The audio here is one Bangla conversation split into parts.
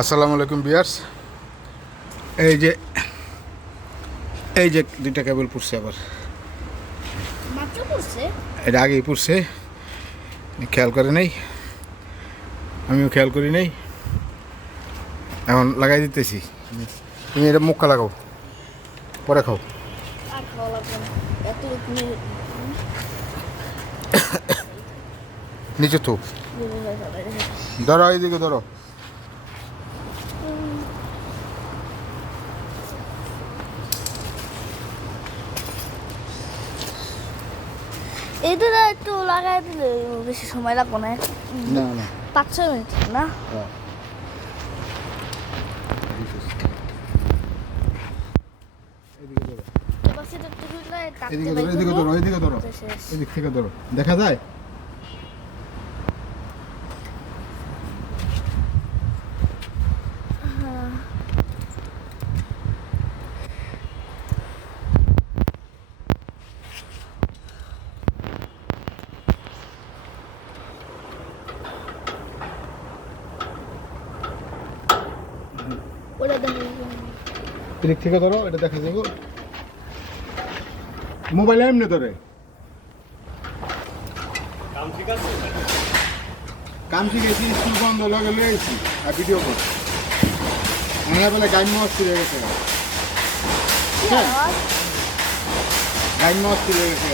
আসসালামু আলাইকুম বিয়ার্স। এই যে এই যে দুইটা কেবল পুড়ছে, আবার মাত্র পড়ছে। এটা আগেই পুড়ছে, খেয়াল করে নেই, আমিও খেয়াল করি নেই। এখন লাগাই দিতেছি। তুমি এটা মুখটা লাগাও, পরে খাও। আর খাওয়া লাগবে না, এত নিচে তো ধরো, এইদিকে ধরো। এটা একটু লাগাই দিলে বেশি সময় লাগবে না, না না 5-6 মিনিট না। এবার সেটা একটু ঘুরলে টাকতে এদিকে ধরো, বাইর এদিকে করবো। ধরো, এদিকে ধরো, তো শেষ। এদিক থেকে ধরো, দেখা যায়। ওটা দেখো, এদিক থেকে ধরো, এটা দেখা যাবো। মোবাইল এমনি ধরে কাম শিখেছি, স্কুল বন্ধ লগে লয়েছি আর ভিডিও কর। মনে বলে গাইম মস্তি হয়ে গেছে, কি আওয়াজ? গাইম মস্তি হয়ে গেছে।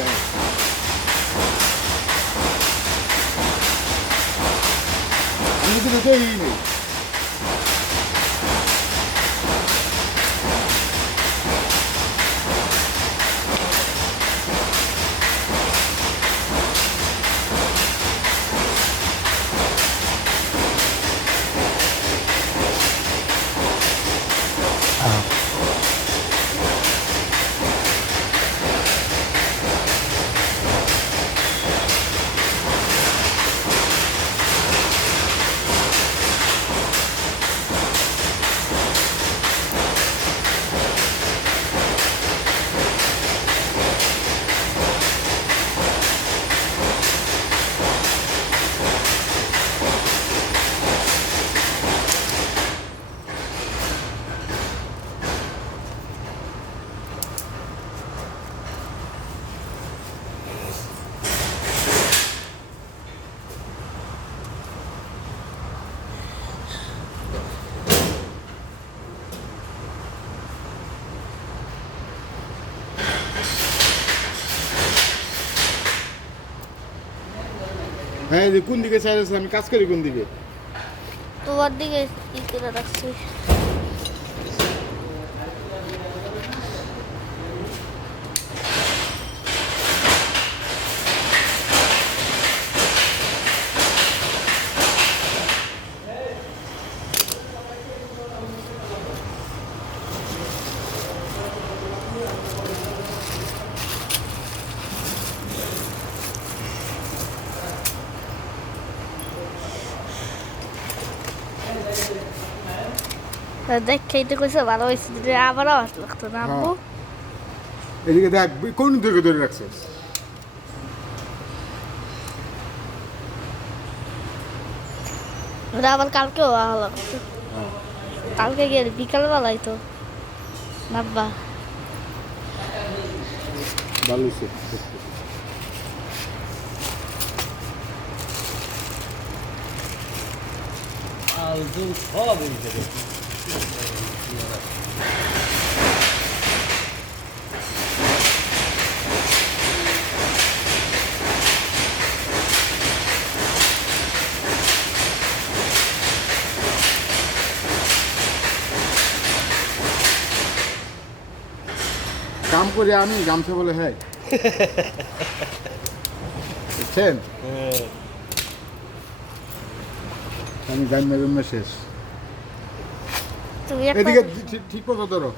আমি তো দেখেই নেই। হ্যাঁ, যে কোন দিকে চাই আমি কাজ করি, কোন দিকে? তোমার দিকে ই করে রাখছি। দেখ খেতে কইছে ভালো হয়েছে, যদি আবার আওয়াজ লাগতো না আব্বু। এদিকে দেখ, কোন দিকে ধরে রাখছিস? ওটা আবার কালকেও ভালো লাগতো, কালকে গিয়ে বিকালবেলায় তো নাব্বা। ভালো হয়েছে। কাম করে আমি গামছা বলে, হ্যাঁ বুঝছেন, আমি গাইমা শেষ। তুমি এদিকে ঠিক মতো ধরো।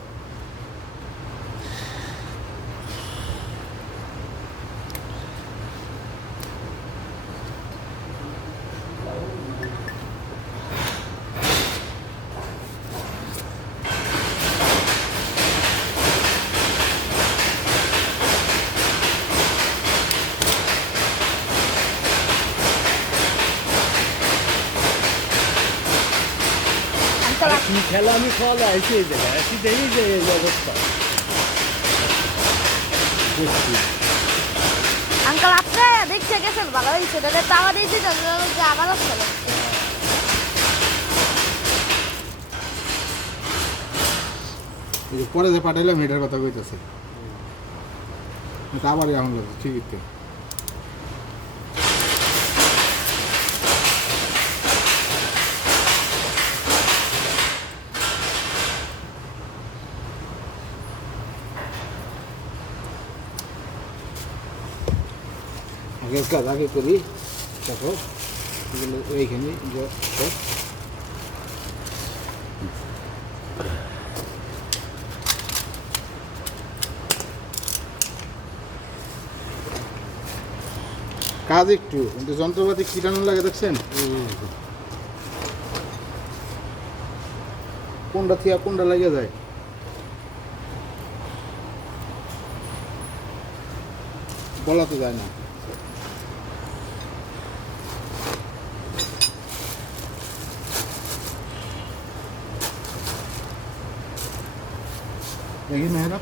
আঙ্কেল কি খেলা আমি খাওয়া যাইছি এই জায়গায় এসে দেখি যে এই অবস্থা বুঝছি আঙ্কেল আপনি দেখতে গেছেন ভালো হয়েছে তাহলে তো আমার এই যে আমার আসতে লাগছে এই যে পরে যে পাঠাইলাম এটার কথা কইতেছে এটা আবার এমন লাগছে ঠিকই তো আগের কাজ আগে করি দেখো এগুলো এইখানে কাজ একটু কিন্তু যন্ত্রপাতি কিটানো লাগে দেখছেন কোনটা থিয়া কোনটা লাগে যায় বলা তো যায় না দেখি মেহরা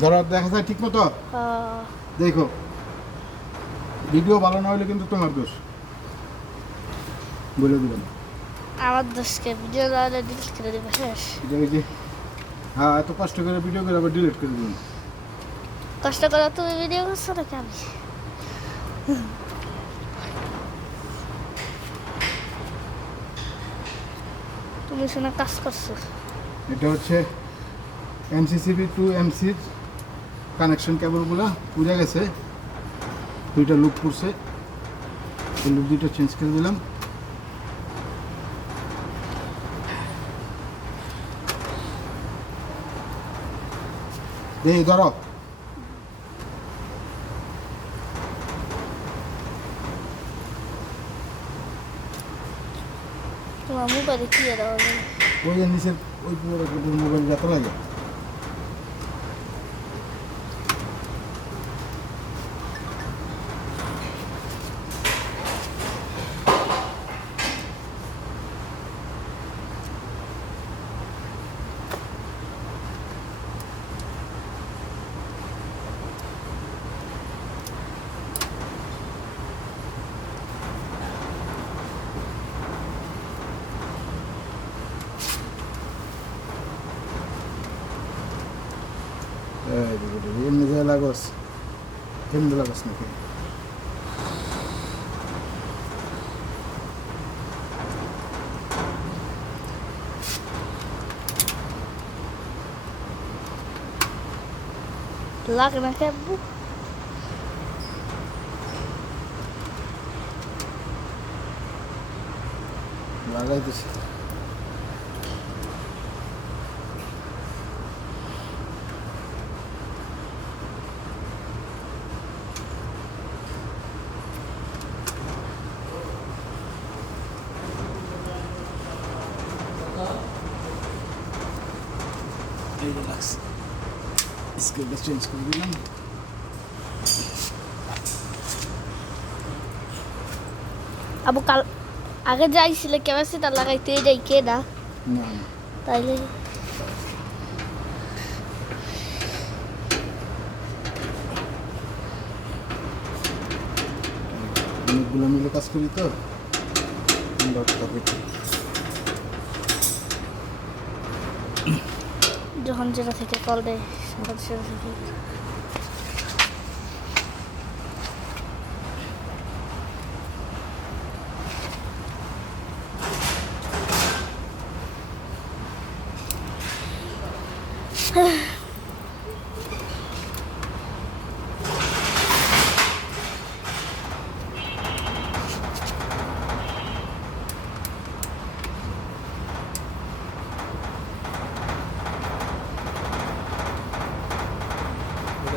ধরো দেখা যায় ঠিক মতো দেখো ভিডিও ভালো না হলে কিন্তু তোমার দোষ বলে দিবেন আমার দোষকে ভিডিও লাগালে ডিলিট করে দেবে শেষ যে হ্যাঁ এত কষ্ট করে ভিডিও করে আবার ডিলিট করে দিবেন কষ্ট করে তুমি ভিডিও করছো নাকি আমি তুমি শুনে কাজ করছো এটা হচ্ছে এমসিসিবি টু এমসির কানেকশন কেবলগুলো পুড়ে গেছে দুইটা লুপ পড়ছে এই লুপ দুইটা চেঞ্জ করে দিলাম এই ধরো তোমার মোবাইলে কি আর হবে ওই যে নিচের ওই মোবাইল যত লাগে এমনি যে লাগস এমনি লাগস নাকি লাগে না কেবু লাগাইতেছি এই রিল্যাক্স স্কেলটা চেঞ্জ করে দিলাম আবু কাল আগে যাইছিল ক্যাপাসিটার লাগাইতে যাই কে না না তাইলে অনেকগুলো মিলে কাজ করি তো যখন যেটা থেকে কল দেয় সেটা থেকে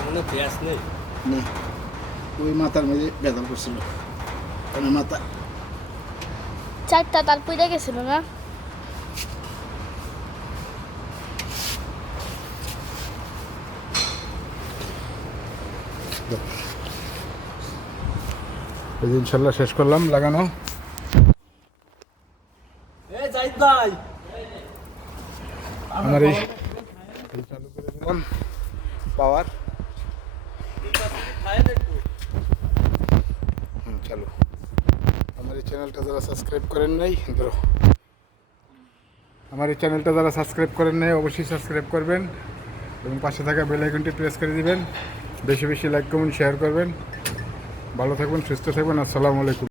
কোনো পেঁয়াজ নেই না ওই মাথার মধ্যে বেদম করছিল কানের মাথা। চারটা তার পুইরা গেছিল না? এই যে ইনশাল্লাহ শেষ করলাম লাগানো। এ জাহিদ ভাই আমার এই চালু করে দিলাম পাওয়ার। চালু। আমার এই চ্যানেলটা যারা সাবস্ক্রাইব করেন নাই, ধরো আমার এই চ্যানেলটা যারা সাবস্ক্রাইব করেন নাই অবশ্যই সাবস্ক্রাইব করবেন এবং পাশে থাকা বেল আইকনটি প্রেস করে দিবেন। বেশি বেশি লাইক কমেন্ট শেয়ার করবেন। ভালো থাকবেন, সুস্থ থাকবেন। আসসালামু আলাইকুম।